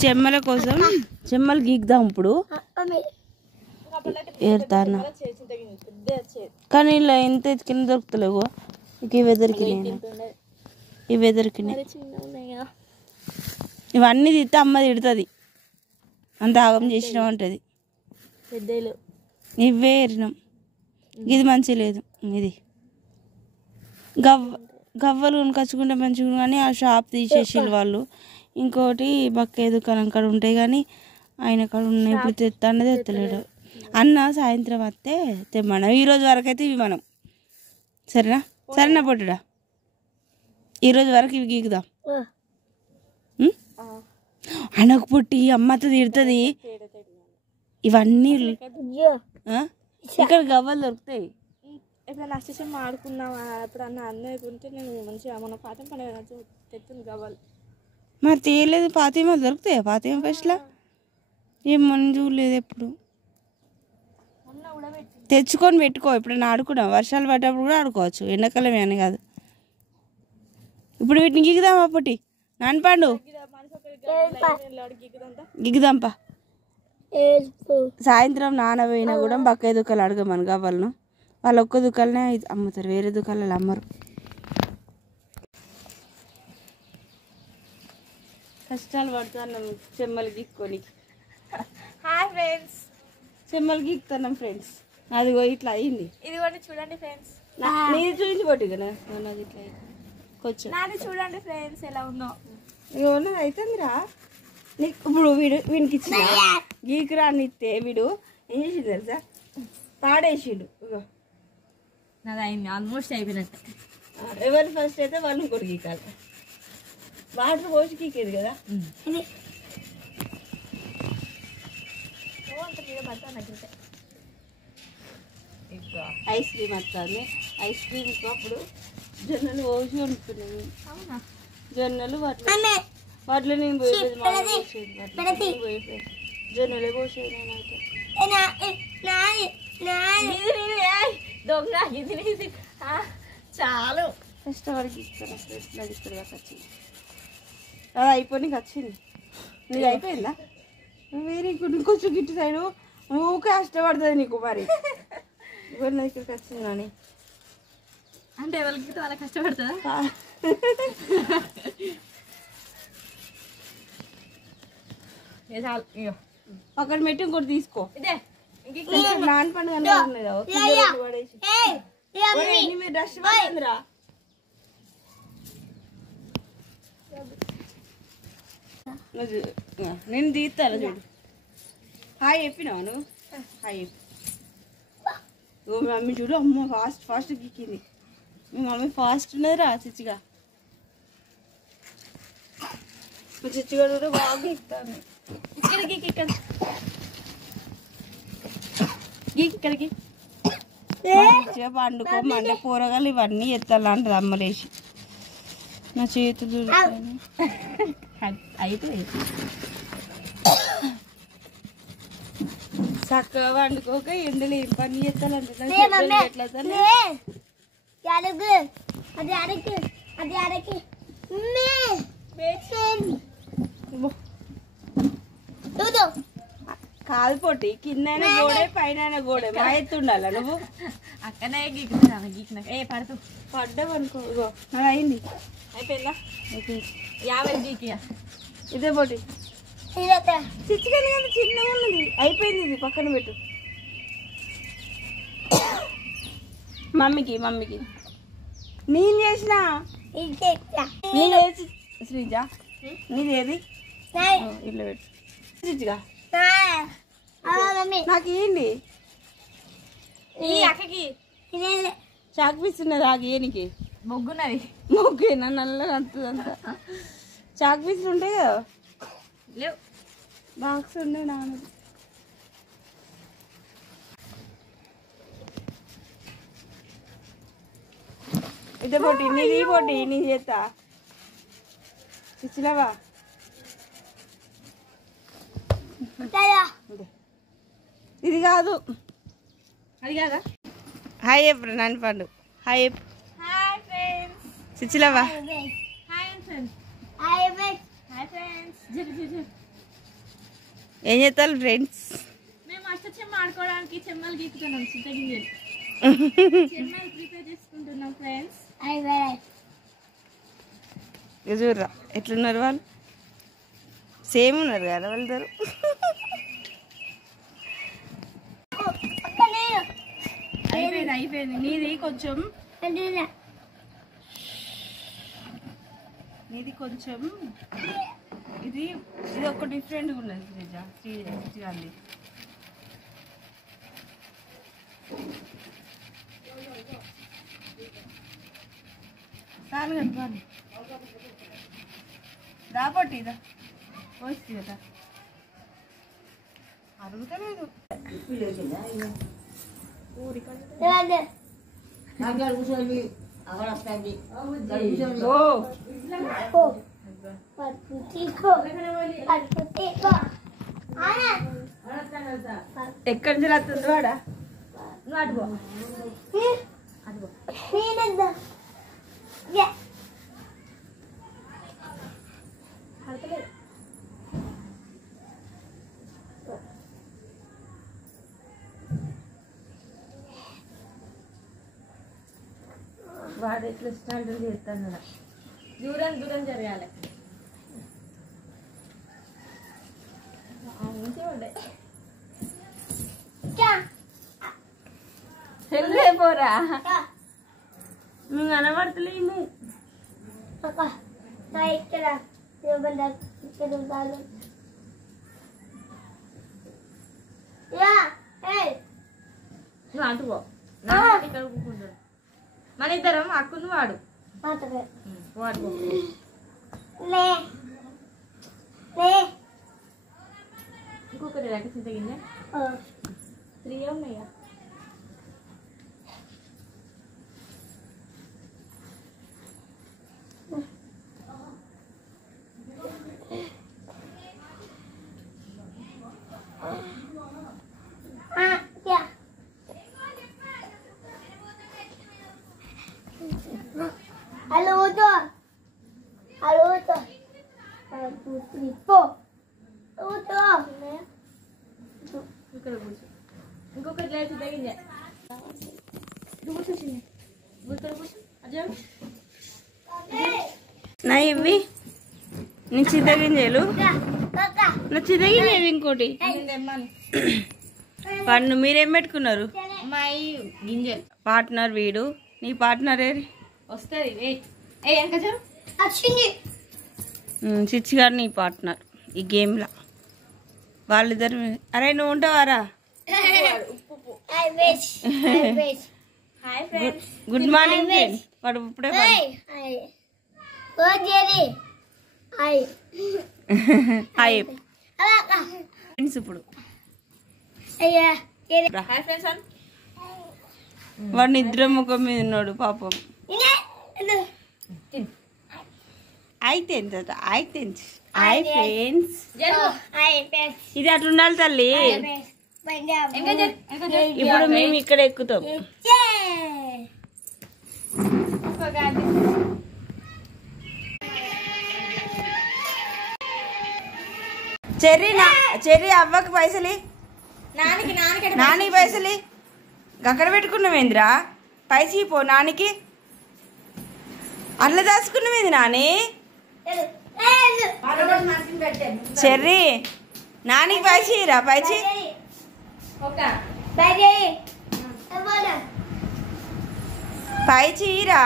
చెమ్మల కోసం చెమ్మలు గీకుదాం ఇప్పుడు ఏరుతాను కానీ ఇలా ఎంత ఎత్తుకిన దొరుకుతలేవు ఈ వెదర్కి ఇవన్నీ తిస్తే అమ్మ తిడుతుంది అంత ఆగం చేసినాం అంటది ఇవే ఏరినాం ఇది మంచి లేదు ఇది గవ్వలు కొనుకొచ్చుకుంటే మంచిగా కానీ ఆ షాప్ తీసేసిళ్ళు వాళ్ళు ఇంకోటి బక్కే దుకాణం కాడ ఉంటాయి కానీ ఆయన కాడ ఉన్నాయి ఇప్పుడు తెస్తానది తెత్తలేడు అన్న సాయంత్రం వస్తే తెమ్మనం ఈరోజు వరకు అయితే ఇవి మనం సరేనా పొట్టుడా ఈరోజు వరకు ఇవి గీకుదాం అనకు పుట్టి అమ్మతో తిడుతుంది ఇవన్నీ ఇక్కడ గవ్వలు దొరుకుతాయి ఎప్పుడైనా అష్టం ఆడుకున్నావా ఎప్పుడన్నా అన్నయ్య ఉంటే నేను మంచిగా మన పాతం పండుగ తెస్తుంది గవ్వలు మరి తీయలేదు పాతేమో దొరుకుతాయి పాతేమో ఫస్ట్లో ఏం మనం చూడలేదు ఎప్పుడు తెచ్చుకొని పెట్టుకో ఎప్పుడైనా ఆడుకున్నాం వర్షాలు పడ్డప్పుడు కూడా ఆడుకోవచ్చు ఎండాకాలమే అని కాదు ఇప్పుడు వీటిని గీకుదాం అప్పటి నాన్నపండు గిగుదాంపా సాయంత్రం నానబోయినా కూడా బక్కాయి దుకాణాలు అడగమని గవ్వలను వాళ్ళు ఒక్క దుకాణాలనే అమ్ముతారు వేరే దుకాణాలు అమ్మరు కష్టాలు పడుతున్నాం చెమ్మలు గీక్కొని హాయ్ ఫ్రెండ్స్ చెమ్మలు గీకుతున్నాం ఫ్రెండ్స్ అదిగో ఇట్లా అయింది ఇది కూడా చూడండి ఫ్రెండ్స్ నీది చూపించి పట్టు కదా నాది ఇట్లా కొంచెం నాది చూడండి ఫ్రెండ్స్ ఎలా ఉందో ఇగో అవుతుందిరా నీకు ఇప్పుడు వీడికి ఇచ్చిన గీకురాని ఇస్తే వీడు ఏం చేసిండు తెలుసా పాడేసిండు ఇగో నాది అయింది ఆల్మోస్ట్ అయిపోయినట్టు ఎవరు ఫస్ట్ అయితే వాళ్ళు ఇంకోటి గీకాలి వాటర్ పోసి గీకేది కదా ఐస్ క్రీమ్ వస్తుంది ఐస్ క్రీమ్ అప్పుడు జొన్నలు పోసి వండుకున్నాము జొన్నలు వాటిలో నేను పోయేది జొన్నలే పోసేది దొంగ ఇది చాలు కష్టపడి ఇస్తాను ఇక్కడ వచ్చింది అది అయిపోయి వచ్చింది నీది అయిపోయిందా వేరే ఇంకొంచెం గిట్టు సైడు నువ్వు కష్టపడుతుంది నీకు మరి ఇవన్నీ ఇక్కడికి వచ్చిందని అంటే ఎవరికి వాళ్ళ కష్టపడుతుందా పక్కన పెట్టి ఇంకోటి తీసుకో ఇదే నాన్న పండుగ డ్రెస్ పడుతుందిరా నేను తీస్తాను చూడు హాయ్ చెప్పినావు నువ్వు హాయ్ చెప్పి ఓ మీ మమ్మీ చూడు అమ్మ ఫాస్ట్ గీకింది మీ మమ్మీ ఫాస్ట్ ఉన్నదిరా చిచ్చిగా చిచ్చిగా కూడా బాగా గీక్తాను ఇక్కడికి మంచిగా పండుకోమంటే కూరగాయలు ఇవన్నీ ఎత్తాలంటది అమ్మలేసి నా చేతులు అయిపోయి చక్కగా వండుకోక ఎండలు ఏం పని చేస్తానంటే కాదు పొట్టి కింద గోడే పైన గోడే మా ఎత్తు ఉండాలా నువ్వు అక్కనే గీకినా ఏ పడుతూ పడ్డావు అనుకో ఇగో అది అయింది అయిపోయిందా 50 గీకి ఇదే పొట్టి చిచ్చిగా చిన్నగా ఉన్నది అయిపోయింది ఇది పక్కన పెట్టు మమ్మీకి నేను చేసిన నేను చేసి శ్రీజ నీది ఏది ఇట్లా పెట్టు చిచ్చిగా నాకు ఏంటి ఈ అక్కకి చాక్ పీస్ ఉన్నది ఆగినికి మొగ్గున్నది మొగ్గేనా నల్లగా అంతదంతా చాక్ పీసులు ఉంటాయి కదా లేవు బాక్స్ ఉండే నాన్న ఇదే పొట్టి నీది పొట్టి నీ చేస్తా ఇచ్చినావా ఇది కాదు అది కాదా హాయ్ చెప్పు నాన్న పండు హాయ్ చెప్పు హాయ్ ఫ్రెండ్స్ చిచ్చిలవా హాయ్ ఫ్రెండ్స్ హాయ్ ఫ్రెండ్స్ జరు ఏం చేస్తారు ఫ్రెండ్స్? మేము అష్టచెమ్మ ఆడుకోవడానికి చెమ్మలు గీకుతున్నాం, చింతగింజలు చెమ్మలు ప్రిపేర్ చేసుకుంటున్నాం ఫ్రెండ్స్. చూడరా ఎట్లున్నారు వాళ్ళు, సేమ్ ఉన్నారు కదా వాళ్ళిద్దరు. అయిపోయింది నీది కొంచెం, ఇది కొంచెం ఇది ఒక డిఫరెంట్గా ఉన్నది శ్రీజాంది. చాలు కదా రాబట్టి ఇదా వస్తుంది కదా అరుగుతలేదు. ఎక్కడి నుంచి వస్తుంది వాడా? అటుపో వాడు ఎట్లా స్టాండర్డ్ చేస్తాను. దూరం దూరం జరగాలి. పోరా మేము కనబడతలేము. అటుపో ఇక్కడ కూర్చుంటాడు. మన ఇద్దరం అక్కును వాడు వాడు ఇంకొకటి లెక్క చింతగిందా 3 ఉన్నాయా? ఇంకొకటి లేదు చింతగింజ. నా ఇవి నీ చింతగింజలు, నా చింతగింజలు ఇంకోటి పన్ను. మీరేం పెట్టుకున్నారు? గింజలు. పార్ట్నర్ వీడు. నీ పార్ట్నర్ ఏరి వస్తుంది. చిచ్చి గారు నీ పార్ట్నర్ ఈ గేమ్లో. వాళ్ళిద్దరు. అరే నువ్వు ఉంటావారా? Good morning friends. వాడు ఇప్పుడే హాయ్ ఫ్రెండ్స్. ఇప్పుడు వాడు నిద్ర ముఖం మీద ఉన్నాడు పాపం. అయితే ఫ్రెండ్స్ ఇది అట్లా ఉండాలి తల్లి. ఇప్పుడు మేము ఇక్కడ ఎక్కుతాం. చెర్రీ అవ్వకి పైసలి, నానికి పైసలి అక్కడ పెట్టుకున్నావేంద్రా? పైసి పో నానికి. అట్లా దాచుకున్నావేంది నాని? చెర్రీ నానికి పైసి రా, పైచి పైచిరా.